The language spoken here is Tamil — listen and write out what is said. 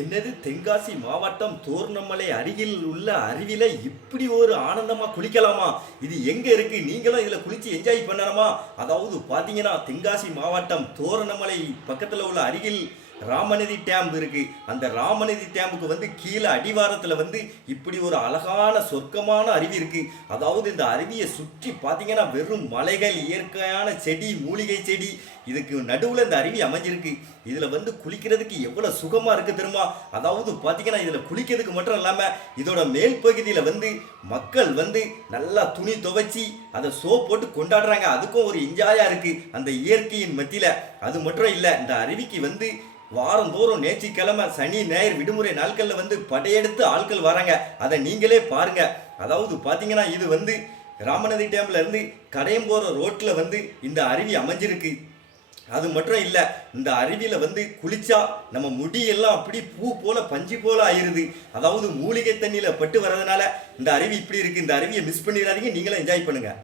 என்னது தென்காசி மாவட்டம் தோர்ணமலை அருகில் உள்ள அருவில இப்படி ஒரு ஆனந்தமா குளிக்கலாமா? இது எங்க இருக்கு? நீங்களும் இதுல குளிச்சு என்ஜாய் பண்ணணுமா? அதாவது பாத்தீங்கன்னா தென்காசி மாவட்டம் தோரணமலை பக்கத்துல உள்ள அருகில் ராமநதி டேம் இருக்கு. அந்த ராமநதி டேமுக்கு கீழே அடிவாரத்துல இப்படி ஒரு அழகான சொர்க்கமான அருவி இருக்கு. அதாவது இந்த அருவியை சுற்றி பாத்தீங்கன்னா வெறும் மலைகள், இயற்கையான செடி, மூலிகை செடி, இதுக்கு நடுவுல இந்த அருவி அமைஞ்சிருக்கு. இதுல குளிக்கிறதுக்கு எவ்வளவு சுகமா இருக்கு தெரியுமா? அதாவது பாத்தீங்கன்னா இதுல குளிக்கிறதுக்கு மட்டும் இல்லாம இதோட மேல் பகுதியில மக்கள் நல்லா துணி துவைச்சி அதை சோப் போட்டு கொண்டாடுறாங்க. அதுக்கும் ஒரு என்ஜாயா இருக்கு அந்த இயற்கையின் மத்தியில. அது மட்டும் இல்ல, இந்த அருவிக்கு வாரந்தோறும் ஞாயிற்றுக்கிழமை, சனி, ஞாயிறு விடுமுறை நாட்கள்ல படையெடுத்து ஆட்கள் வராங்க. அதை நீங்களே பாருங்க. அதாவது பாத்தீங்கன்னா இது ராமநதி டேம்ல இருந்து கடையம் போற ரோட்ல இந்த அருவி அமைஞ்சிருக்கு. அது மட்டும் இல்ல, இந்த அருவியில குளிச்சா நம்ம முடியெல்லாம் அப்படி பூ போல பஞ்சு போல ஆயிருது. அதாவது மூலிகை தண்ணியில பட்டு வர்றதுனால இந்த அருவி இப்படி இருக்கு. இந்த அருவியை மிஸ் பண்ணிடாதீங்க. நீங்களும் என்ஜாய் பண்ணுங்க.